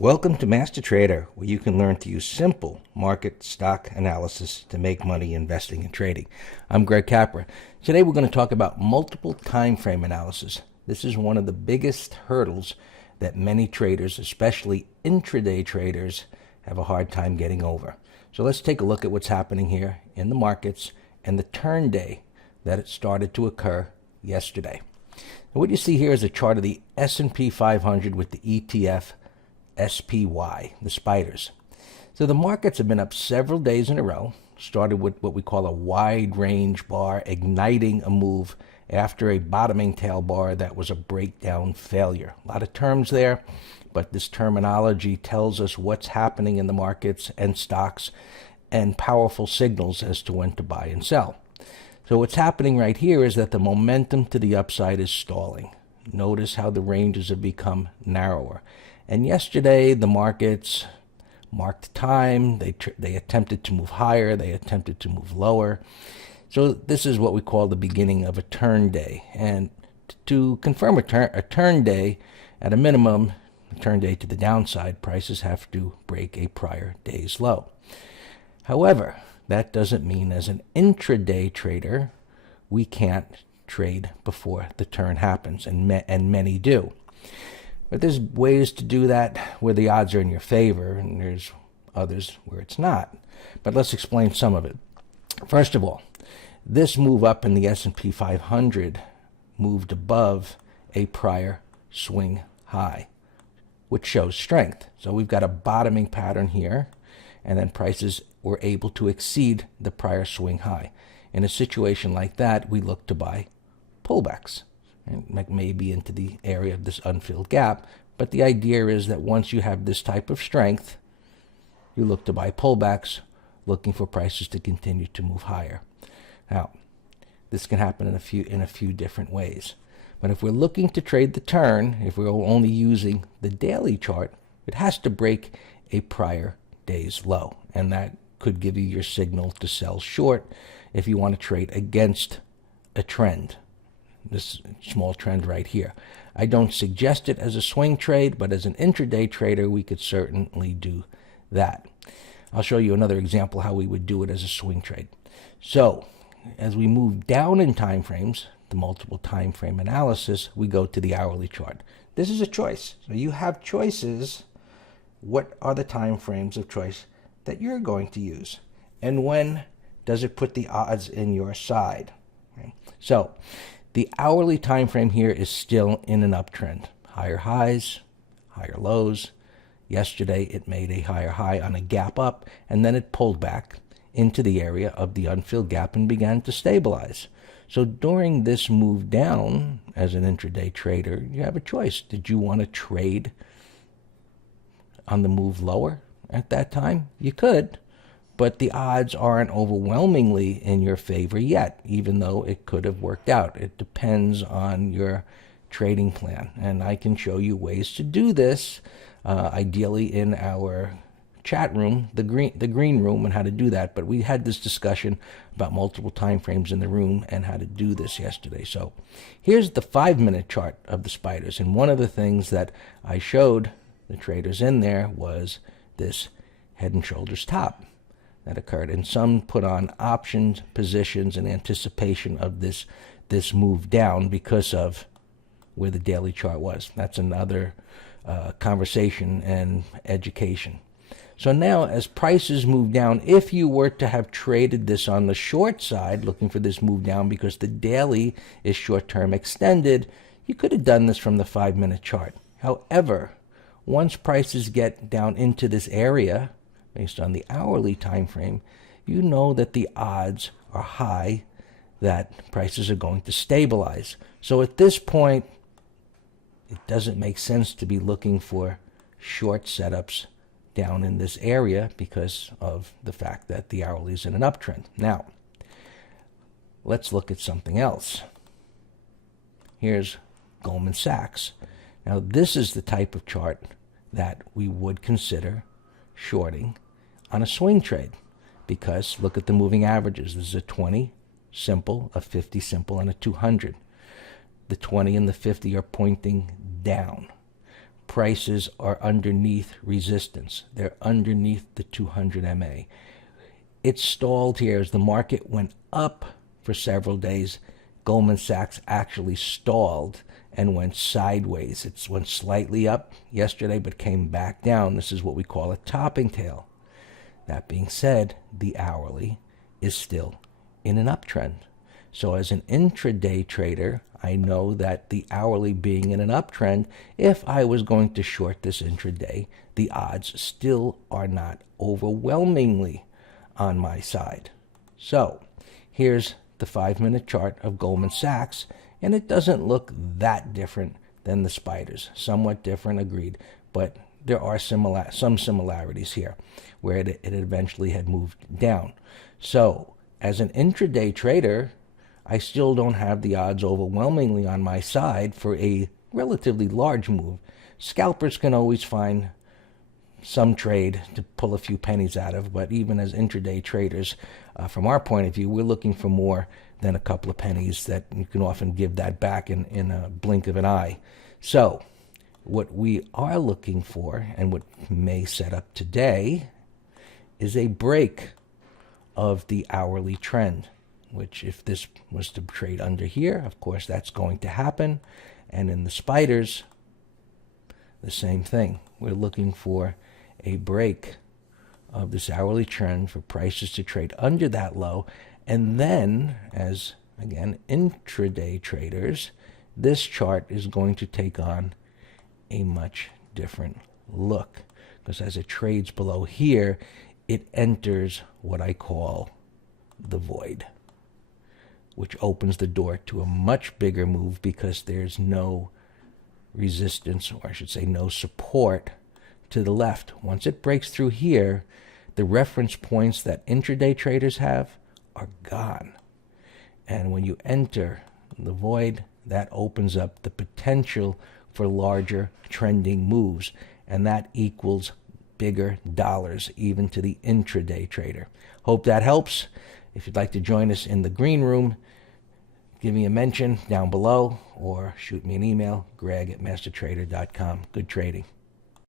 Welcome to Master Trader, where you can learn to use simple market stock analysis to make money investing and trading. I'm Greg Capra. Today we're going to talk about multiple time frame analysis. This is one of the biggest hurdles that many traders, especially intraday traders, have a hard time getting over. So let's take a look at what's happening here in the markets and the turn day that it started to occur yesterday. And what you see here is a chart of the S&P 500 with the ETF SPY, the spiders. So the markets have been up several days in a row, started with what we call a wide range bar, igniting a move after a bottoming tail bar that was a breakdown failure. A lot of terms there, but this terminology tells us what's happening in the markets and stocks and powerful signals as to when to buy and sell. So what's happening right here is that the momentum to the upside is stalling. Notice how the ranges have become narrower. And yesterday, the markets marked time. They attempted to move higher. They attempted to move lower. So this is what we call the beginning of a turn day. And to confirm a turn day, at a minimum, a turn day to the downside, prices have to break a prior day's low. However, that doesn't mean as an intraday trader, we can't trade before the turn happens, and many do. But there's ways to do that where the odds are in your favor, and there's others where it's not. But let's explain some of it. First of all, this move up in the S&P 500 moved above a prior swing high, which shows strength. So we've got a bottoming pattern here, and then prices were able to exceed the prior swing high. In a situation like that, we look to buy pullbacks, and maybe into the area of this unfilled gap. But the idea is that once you have this type of strength, you look to buy pullbacks, looking for prices to continue to move higher. Now, this can happen in a few different ways. But if we're looking to trade the turn, if we're only using the daily chart, it has to break a prior day's low. And that could give you your signal to sell short if you want to trade against a trend. This small trend right here. I don't suggest it as a swing trade, but as an intraday trader, we could certainly do that. I'll show you another example how we would do it as a swing trade. So, as we move down in time frames, the multiple time frame analysis, we go to the hourly chart. This is a choice. So you have choices. What are the time frames of choice that you're going to use? And when does it put the odds in your side? Okay. So, the hourly time frame here is still in an uptrend. Higher highs, higher lows. Yesterday, it made a higher high on a gap up, and then it pulled back into the area of the unfilled gap and began to stabilize. So during this move down, as an intraday trader, you have a choice. Did you want to trade on the move lower at that time? You could. But the odds aren't overwhelmingly in your favor yet, even though it could have worked out. It depends on your trading plan. And I can show you ways to do this, ideally in our chat room, the green room, and how to do that. But we had this discussion about multiple time frames in the room and how to do this yesterday. So here's the 5-minute chart of the spiders. And one of the things that I showed the traders in there was this head and shoulders top that occurred, and some put on options positions in anticipation of this move down because of where the daily chart was. That's another conversation and education. So now, as prices move down, if you were to have traded this on the short side, looking for this move down because the daily is short-term extended, you could have done this from the 5-minute chart. However, once prices get down into this area, based on the hourly time frame, you know that the odds are high that prices are going to stabilize. So at this point, it doesn't make sense to be looking for short setups down in this area because of the fact that the hourly is in an uptrend. Now, let's look at something else. Here's Goldman Sachs. Now, this is the type of chart that we would consider shorting on a swing trade, because look at the moving averages. This is a 20 simple, a 50 simple, and a 200. The 20 and the 50 are pointing down. prices are underneath resistance. They're underneath the 200 MA. It stalled here as the market went up for several days. Goldman Sachs actually stalled and went sideways. It went slightly up yesterday but came back down. This is what we call a topping tail. That being said, the hourly is still in an uptrend. So as an intraday trader, I know that the hourly being in an uptrend, if I was going to short this intraday, the odds still are not overwhelmingly on my side. So here's the 5-minute chart of Goldman Sachs, and it doesn't look that different than the spiders. Somewhat different, agreed, but there are some similarities here where it eventually had moved down. So as an intraday trader, I still don't have the odds overwhelmingly on my side for a relatively large move. Scalpers can always find some trade to pull a few pennies out of, but even as intraday traders, from our point of view, we're looking for more than a couple of pennies that you can often give that back in a blink of an eye. So what we are looking for, and what may set up today, is a break of the hourly trend, which if this was to trade under here, of course that's going to happen. And in the spiders, the same thing. We're looking for a break of this hourly trend for prices to trade under that low. And then, as again, intraday traders, this chart is going to take on a much different look, because as it trades below here, it enters what I call the void, which opens the door to a much bigger move because there's no resistance, or I should say no support to the left. Once it breaks through here, the reference points that intraday traders have are gone. And when you enter the void, that opens up the potential for larger trending moves, and that equals bigger dollars even to the intraday trader. Hope that helps. If you'd like to join us in the green room, give me a mention down below or shoot me an email, greg@mastertrader.com. Good trading.